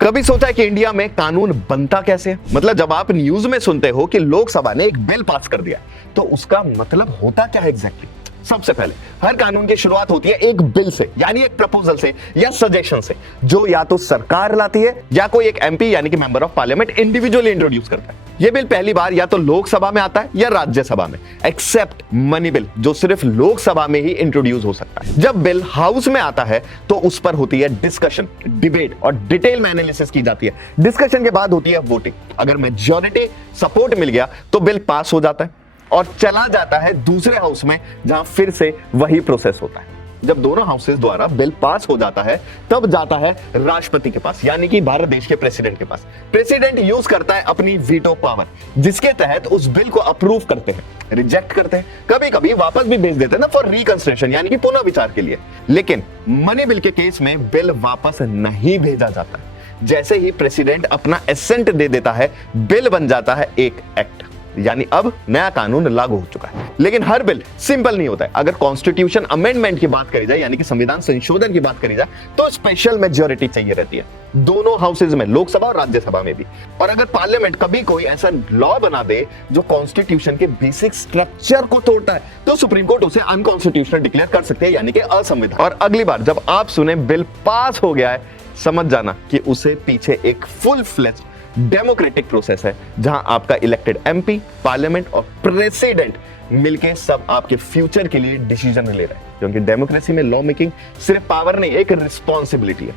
कभी सोचा है कि इंडिया में कानून बनता कैसे है? मतलब जब आप न्यूज में सुनते हो कि लोकसभा ने एक बिल पास कर दिया तो उसका मतलब होता क्या है एग्जैक्टली? सबसे पहले हर कानून की शुरुआत होती है एक बिल से, यानी एक प्रपोजल से या सजेशन से, जो या तो सरकार लाती है या कोई एक एमपी यानी कि member of parliament individually introduce करता है। यह बिल पहली बार या तो लोकसभा में आता है या राज्यसभा में, एक्सेप्ट मनी बिल जो सिर्फ लोकसभा में ही इंट्रोड्यूस हो सकता है। जब बिल हाउस में आता है तो उस पर होती है डिस्कशन, डिबेट और डिटेल में एनालिसिस की जाती है। डिस्कशन के बाद होती है वोटिंग। अगर मेजॉरिटी सपोर्ट मिल गया तो बिल पास हो जाता है और चला जाता है दूसरे हाउस में, जहां फिर से वही प्रोसेस होता है। जब दोनों हाउसेस द्वारा बिल पास हो जाता है तब जाता है राष्ट्रपति के पास, यानी कि भारत देश के प्रेसिडेंट के पास। प्रेसिडेंट यूज करता है अपनी वीटो पावर, जिसके तहत उस बिल को अप्रूव करते हैं, रिजेक्ट करते हैं, कभी कभी वापस भी भेज देते हैं ना फॉर रिकंसिडरेशन, यानी कि पुनः विचार के लिए। लेकिन मनी बिल के केस में बिल वापस नहीं भेजा जाता। जैसे ही प्रेसिडेंट अपना एसेंट दे देता है, बिल बन जाता है एक एक्ट, यानी अब नया कानून लागू हो चुका है। लेकिन हर बिल सिंपल नहीं होता है। अगर कॉन्स्टिट्यूशन अमेंडमेंट की बात करी जाए, यानी कि संविधान संशोधन की बात करी जाए, तो स्पेशल मेजॉरिटी चाहिए रहती है दोनों हाउसेज में, लोकसभा और राज्यसभा में भी। और अगर पार्लियामेंट कभी कोई ऐसा लॉ बना दे जो कॉन्स्टिट्यूशन के बेसिक स्ट्रक्चर को तोड़ता है, तो सुप्रीम कोर्ट उसे अनकॉन्स्टिट्यूशनल डिक्लेयर कर सकते हैं, यानी कि असंवैधानिक। और अगली बार जब आप सुने बिल पास हो गया है, समझ जाना कि उसे पीछे एक फुल फ्लेज डेमोक्रेटिक प्रोसेस है, जहां आपका इलेक्टेड एमपी, पार्लियामेंट और प्रेसिडेंट मिलके सब आपके फ्यूचर के लिए डिसीजन ले रहे हैं। क्योंकि डेमोक्रेसी में लॉ मेकिंग सिर्फ पावर नहीं, एक रिस्पॉन्सिबिलिटी है।